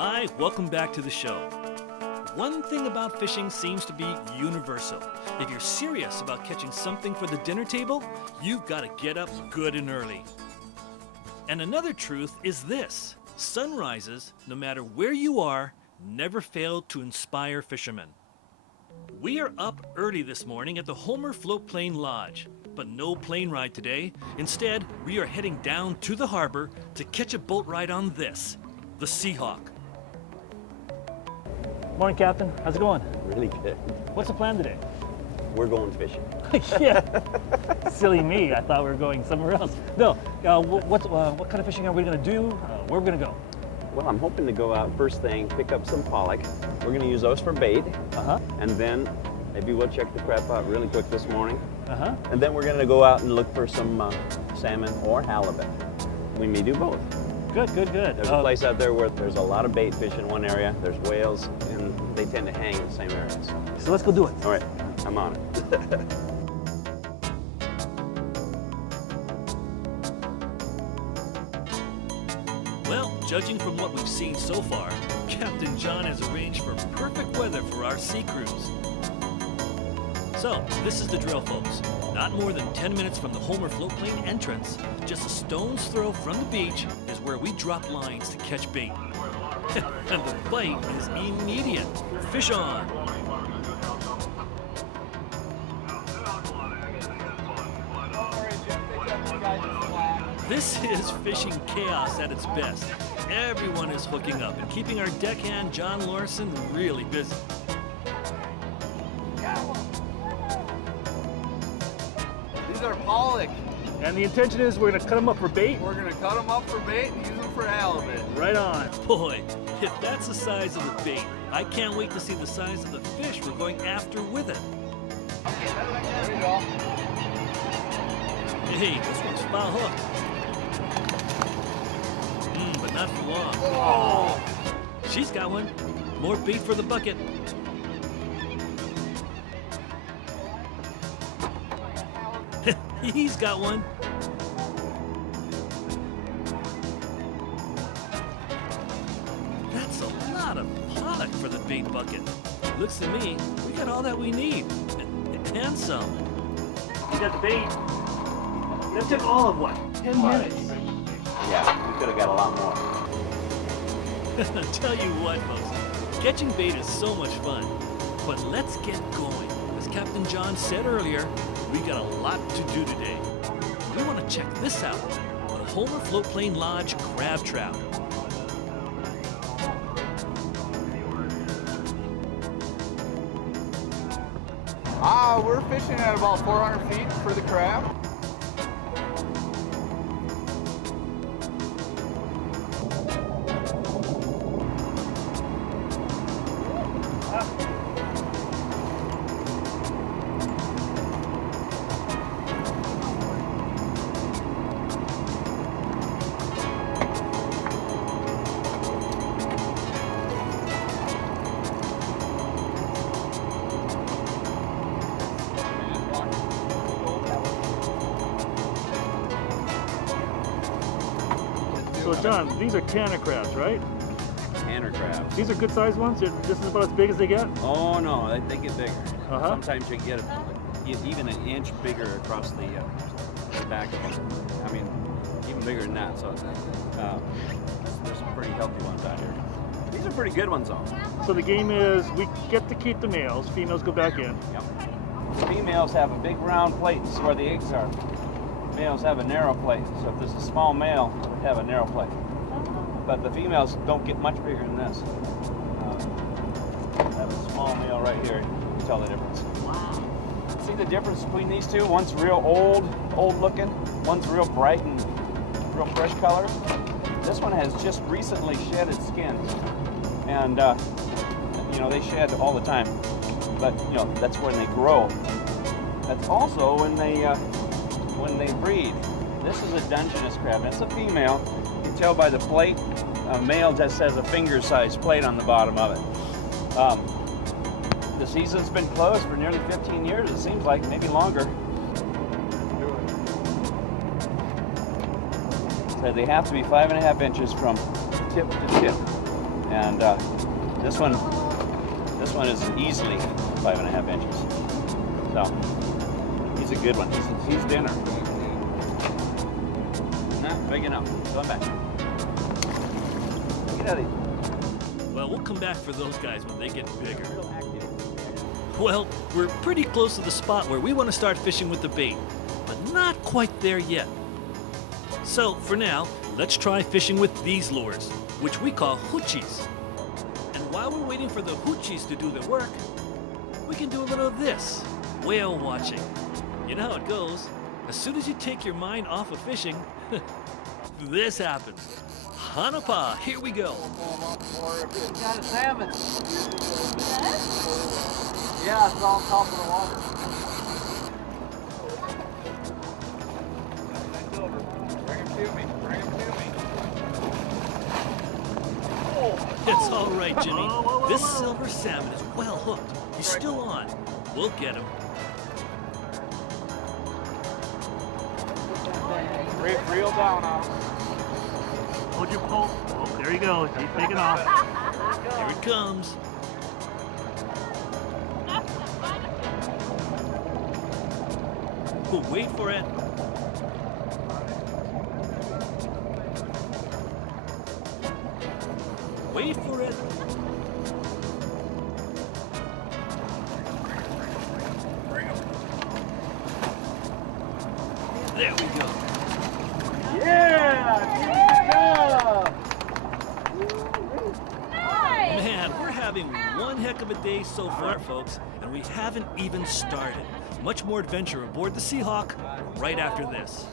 Hi, welcome back to the show. One thing about fishing seems to be universal. If you're serious about catching something for the dinner table, you've got to get up good and early. And another truth is this: sunrises, no matter where you are, never fail to inspire fishermen. We are up early this morning at the Homer Floatplane Lodge, but no plane ride today. Instead, we are heading down to the harbor to catch a boat ride on this, the Seahawk. Morning, Captain. How's it going? Really good. What's the plan today? We're going fishing. Yeah. Silly me. I thought we were going somewhere else. No. What kind of fishing are we going to do? Where are we going to go? Well, I'm hoping to go out first thing, pick up some pollock. We're going to use those for bait. And then maybe we'll check the crap out really quick this morning. And then we're going to go out and look for some salmon or halibut. We may do both. Good. There's a place out there where there's a lot of bait fish in one area. There's whales, and they tend to hang in the same areas. So let's go do it. All right, I'm on it. Well, judging from what we've seen so far, Captain John has arranged for perfect weather for our sea cruise. So, this is the drill, folks. Not more than 10 minutes from the Homer Floatplane entrance, just a stone's throw from the beach is where we drop lines to catch bait. And the bite is immediate. Fish on! This is fishing chaos at its best. Everyone is hooking up and keeping our deckhand John Larson really busy. These are pollock. And the intention is we're going to cut them up for bait? We're going to cut them up for bait and use them for halibut. Right on. Boy, if that's the size of the bait, I can't wait to see the size of the fish we're going after with it. There you go. Hey, this one's foul hooked. But not for long. Oh. She's got one. More bait for the bucket. He's got one. That's a lot of pollock for the bait bucket. Looks to me, we got all that we need. And some. You got the bait. That took all of what? 10 minutes. Yeah, we could have got a lot more. I tell you what, folks, catching bait is so much fun. But let's get going. As Captain John said earlier, we got a lot to do today. We want to check this out, the Homer Floatplane Lodge crab trout. We're fishing at about 400 feet for the crab. So, John, these are tanner crabs, right? Tanner crabs. These are good sized ones? This is about as big as they get? Oh no, they get bigger. Uh-huh. Sometimes you get even an inch bigger across the back of them. I mean, even bigger than that. So there's some pretty healthy ones out here. These are pretty good ones though. So the game is we get to keep the males, females go back in. Yep. The females have a big round plate. This is where the eggs are. Males have a narrow plate. So if there's a small male, it would have a narrow plate. But the females don't get much bigger than this. Have a small male right here. You can tell the difference. Wow. See the difference between these two? One's real old looking. One's real bright and real fresh color. This one has just recently shed its skins. And, you know, they shed all the time. But, you know, that's when they grow. That's also when they breed. This is a Dungeness crab. It's a female. You can tell by the plate. A male just has a finger-sized plate on the bottom of it. The season's been closed for nearly 15 years, it seems like, maybe longer. So they have to be 5.5 inches from tip to tip. And this one is easily 5.5 inches. So he's a good one. He's dinner. Not big enough. Going back. Get out of here. Well, we'll come back for those guys when they get bigger. Well, we're pretty close to the spot where we want to start fishing with the bait, but not quite there yet. So, for now, let's try fishing with these lures, which we call hoochies. And while we're waiting for the hoochies to do their work, we can do a little of this, whale watching. You know how it goes. As soon as you take your mind off of fishing, this happens. Hanapa, here we go. Got a salmon. Yeah, it's on top of the water. Bring him to me. Bring him to me. It's all right, Jimmy. This silver salmon is well hooked. He's still on. We'll get him. Reel down on him. Hold your pole. Oh, there he goes. He's taking off. Here it comes. Oh, wait for it. Wait for it. There we go. Man, we're having one heck of a day so far, folks, and we haven't even started. Much more adventure aboard the Seahawk right after this.